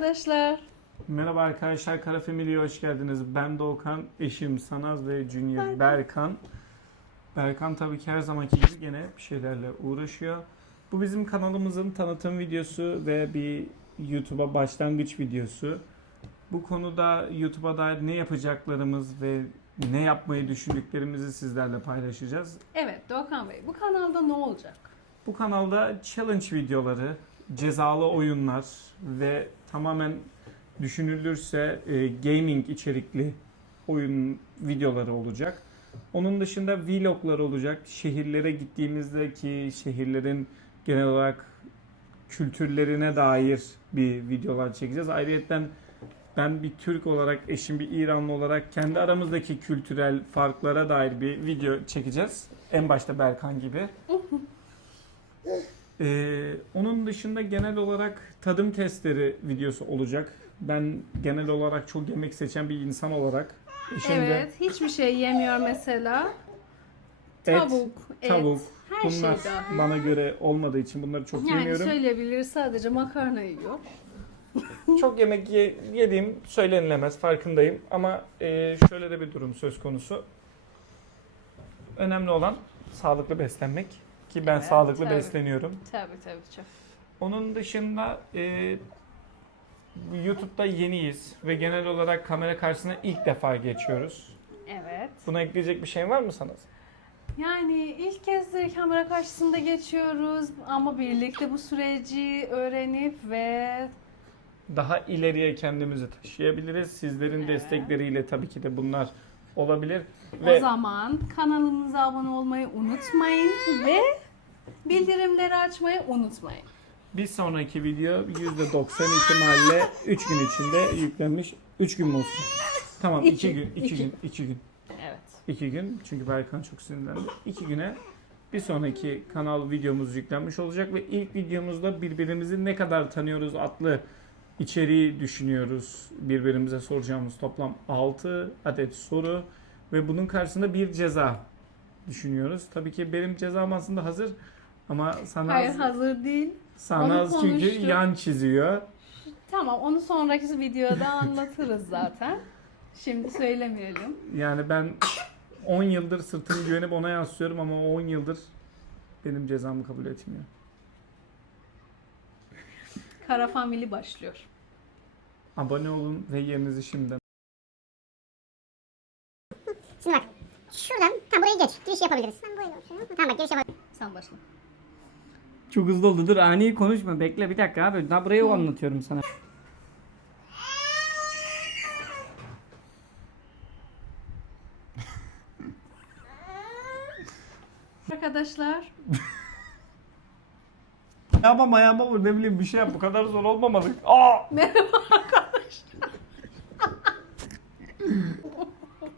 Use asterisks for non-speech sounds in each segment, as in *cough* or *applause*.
arkadaşlar. Merhaba arkadaşlar, Kara Family'ye hoş geldiniz. Ben Doğukan, eşim Sanaz ve Junior Berkan. Berkan. Berkan tabii ki her zamanki gibi gene bir şeylerle uğraşıyor. Bu bizim kanalımızın tanıtım videosu ve bir YouTube'a başlangıç videosu. Bu konuda YouTube'a dair ne yapacaklarımız ve ne yapmayı düşündüklerimizi sizlerle paylaşacağız. Evet Doğukan Bey bu kanalda ne olacak? Bu kanalda challenge videoları, cezalı oyunlar ve tamamen düşünülürse e, gaming içerikli oyun videoları olacak. Onun dışında vloglar olacak. Şehirlere gittiğimizdeki şehirlerin genel olarak kültürlerine dair bir videolar çekeceğiz. Ayrıca ben bir Türk olarak, eşim bir İranlı olarak kendi aramızdaki kültürel farklara dair bir video çekeceğiz. En başta Berkan gibi. *laughs* Ee, onun dışında genel olarak tadım testleri videosu olacak. Ben genel olarak çok yemek seçen bir insan olarak eşim de Evet hiçbir şey yemiyor mesela. et, Tavuk, et, tavuk her bunlar şey dahil. bana göre olmadığı için bunları çok Yani yemiyorum. söyleyebiliriz sadece makarna yiyor. *laughs* Çok yemek ye- yediğim söylenilemez farkındayım ama e, şöyle de bir durum söz konusu. Önemli olan sağlıklı beslenmek ki ben Evet, sağlıklı tabii. besleniyorum. Tabii tabii çok. Onun dışında e, YouTube'da yeniyiz ve genel olarak kamera karşısına ilk defa geçiyoruz. Evet. Buna ekleyecek bir şey var mı sana? Yani ilk kez de kamera karşısında geçiyoruz ama birlikte bu süreci öğrenip ve Daha ileriye kendimizi taşıyabiliriz. Sizlerin Evet. destekleriyle tabii ki de bunlar olabilir. o Ve zaman kanalımıza abone olmayı unutmayın ve bildirimleri açmayı unutmayın. bir sonraki video %90 ihtimalle 3 gün içinde yüklenmiş. 3 gün mü olsun? Tamam 2 İki, gün, 2 iki. gün, 2 gün. Evet. 2 gün çünkü Berkan çok sinirlendi. 2 güne bir sonraki kanal videomuz yüklenmiş olacak ve ilk videomuzda birbirimizi ne kadar tanıyoruz adlı içeriği düşünüyoruz. Birbirimize soracağımız toplam 6 adet soru ve bunun karşısında bir ceza düşünüyoruz. Tabii ki benim cezam aslında hazır ama sana Hayır hazır değil. Sanaz Onu çünkü konuştuk. yan çiziyor. Tamam onu sonraki videoda anlatırız zaten. Şimdi söylemeyelim. Yani ben 10 yıldır sırtımı güvenip ona yaslıyorum ama o 10 yıldır benim cezamı kabul etmiyor. Kara Family başlıyor. Abone olun ve yerinizi şimdiden. Şimdi bak. Şuradan tam burayı geç. Giriş yapabiliriz. Ben böyle oturuyorum. Tamam bak giriş yapabiliriz. Sen başla. Çok hızlı oldu. Dur ani konuşma. Bekle bir dakika abi. Daha burayı anlatıyorum sana. Arkadaşlar *laughs* Ayağıma ayağıma vur ne bileyim bir şey yap bu kadar zor olmamalı. Aa! merhaba arkadaşlar.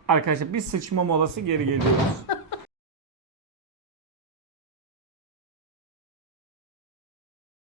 Arkadaşlar bir sıçma molası geri geliyoruz.